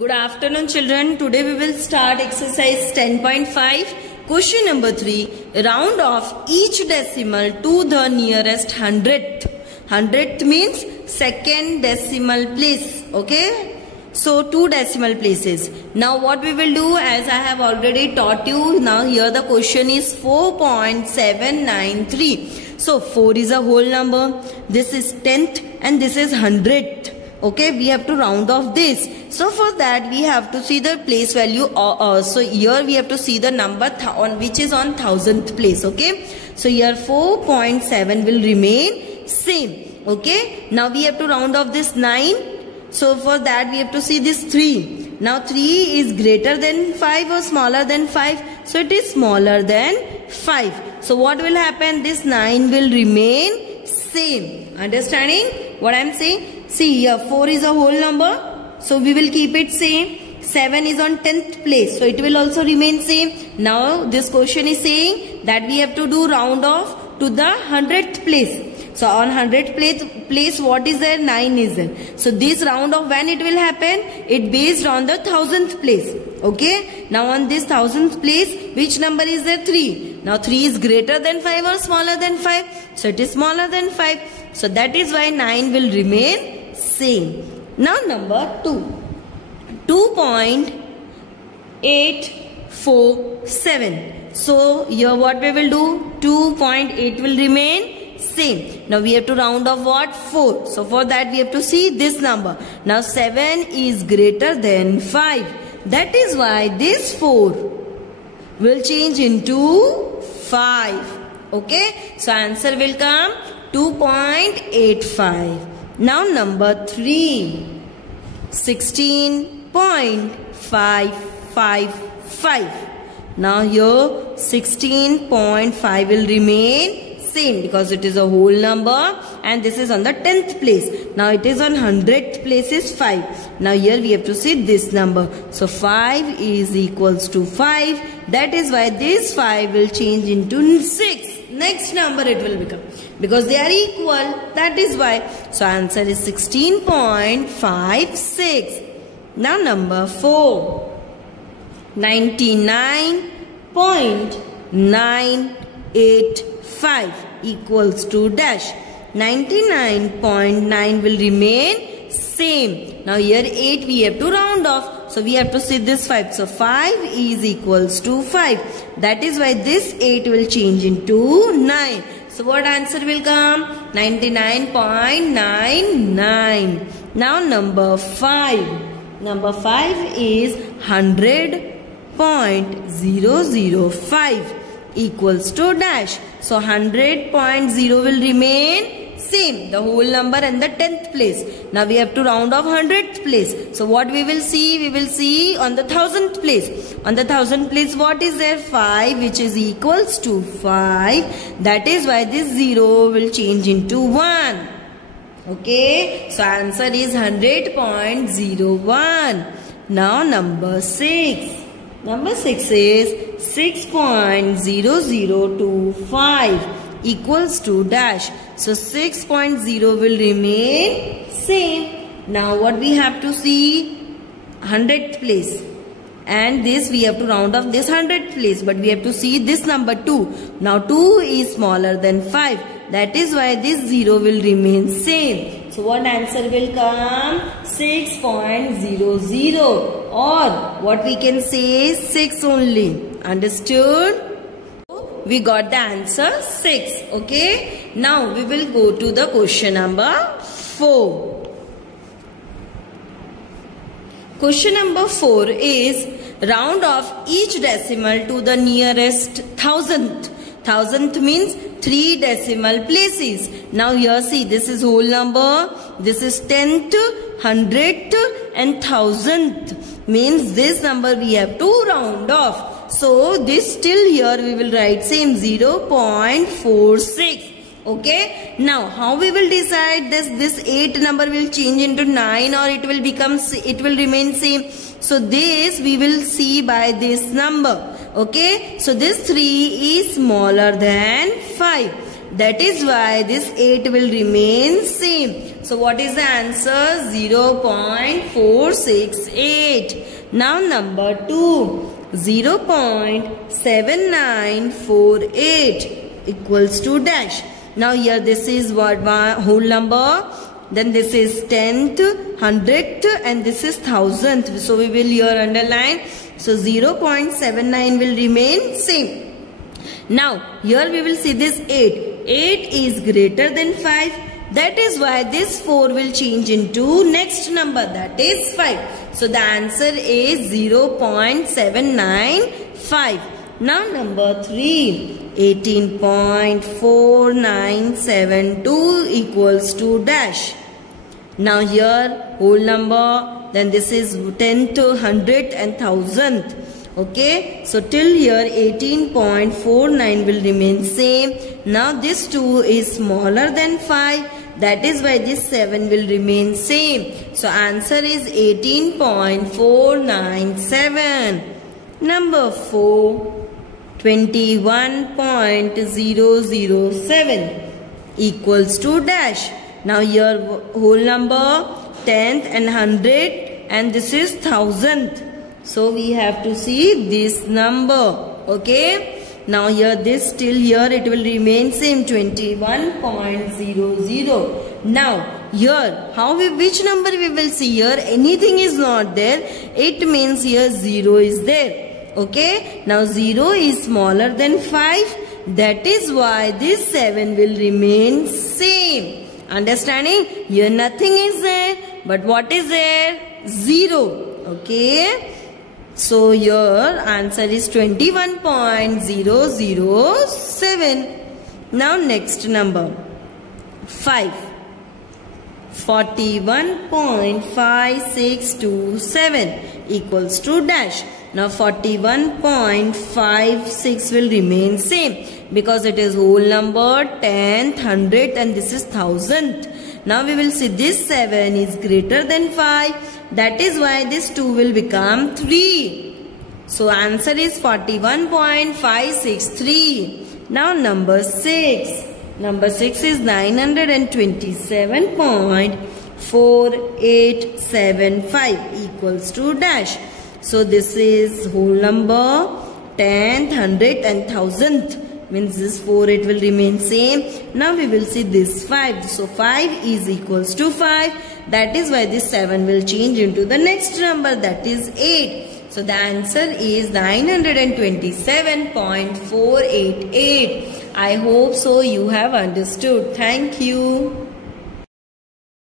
Good afternoon children. Today we will start exercise 10.5. Question number 3. Round off each decimal to the nearest hundredth. Hundredth means second decimal place. Okay. So 2 decimal places. Now what we will do, as I have already taught you, now here the question is 4.793. So 4 is a whole number. This is 10th and this is 100th. Okay, we have to round off this. So for that we have to see the place value. So here we have to see the number which is on 1000th place. Okay, so here 4.7 will remain same. Okay, now we have to round off this 9. So for that we have to see this 3. Now 3 is greater than 5 or smaller than 5. So it is smaller than 5. So what will happen? This 9 will remain same. Understanding what I am saying? See here 4 is a whole number. So we will keep it same. 7 is on 10th place. So it will also remain same. Now this question is saying that we have to do round off to the 100th place. So on 100th place what is there? 9 is there. So this round off when it will happen? It based on the 1000th place. Okay. Now on this 1000th place which number is there? 3. Now 3 is greater than 5 or smaller than 5. So it is smaller than 5. So that is why 9 will remain same. Now number 2. 2.847. So here what we will do? 2.8 will remain same. Now we have to round off what? 4. So for that we have to see this number. Now 7 is greater than 5. That is why this 4 will change into 5. Okay. So answer will come 2.85. Now number 3. 16.555. Now here 16.5 will remain same because it is a whole number and this is on the 10th place. Now it is on 100th place is 5. Now here we have to see this number. So 5 is equals to 5. That is why this 5 will change into 6. Next number it will become. Because they are equal. That is why. So answer is 16.56. Now number 4. 99.985 equals to dash. 99.9 will remain same. Now here 8 we have to round off. So we have to see this 5. So 5 is equals to 5. That is why this 8 will change into 9. So what answer will come? 99.99. Now number 5. Number 5 is 100.005 equals to dash. So 100.0 will remain same, the whole number and the 10th place. Now we have to round off 100th place. So what we will see? We will see on the 1000th place. On the 1000th place what is there? 5 which is equals to 5. That is why this 0 will change into 1. Okay. So answer is 100.01. Now number 6. Number 6 is 6.0025 equals to dash. So 6.0 will remain same. Now what we have to see? 100th place. And this we have to round off this 100th place. But we have to see this number 2. Now 2 is smaller than 5. That is why this 0 will remain same. So what answer will come? 6.00. Or what we can say is 6 only. Understood? We got the answer 6. Okay. Now we will go to the question number 4. Question number 4 is round off each decimal to the nearest 1000th. 1000th means 3 decimal places. Now here see, this is whole number. This is 10th, 100th and 1000th. Means this number we have to round off. So this still here we will write same 0.46. Okay. Now how we will decide this 8 number will change into 9 or it will remain same. So this we will see by this number. Okay. So this 3 is smaller than 5. That is why this 8 will remain same. So what is the answer? 0.468. Now number 2. 0.7948 equals to dash. Now here this is what whole number. Then this is 10th, 100th and this is 1000th. So we will here underline. So 0.79 will remain same. Now here we will see this 8. 8 is greater than 5. That is why this 4 will change into next number, that is 5. So the answer is 0.795. Now number 3. 18.4972 equals to dash. Now here whole number, then this is 10th, 100th and 1000th. Okay, so till here 18.49 will remain same. Now this 2 is smaller than 5. That is why this 7 will remain same. So answer is 18.497. Number 4. 21.007 equals to dash. Now here whole number 10th and 100th and this is 1000th. So we have to see this number. Okay. Now here this till here it will remain same 21.00. Now here which number we will see here? Anything is not there. It means here 0 is there. Okay, now 0 is smaller than 5. That is why this 7 will remain same. Understanding? Here nothing is there. But what is there? 0. Okay. So your answer is 21.007. Now next number. 5. 41.5627 equals to dash. Now 41.56 will remain same because it is whole number 10th, 100th and this is 1000th. Now we will see this 7 is greater than 5. That is why this 2 will become 3. So answer is 41.563. Now number 6. Number 6 is 927.4875 equals to dash. So this is whole number 10th, 100th and 1000th. Means this 4 it will remain same. Now we will see this 5. So 5 is equals to 5. That is why this 7 will change into the next number, that is 8. So the answer is 927.488. I hope so you have understood. Thank you.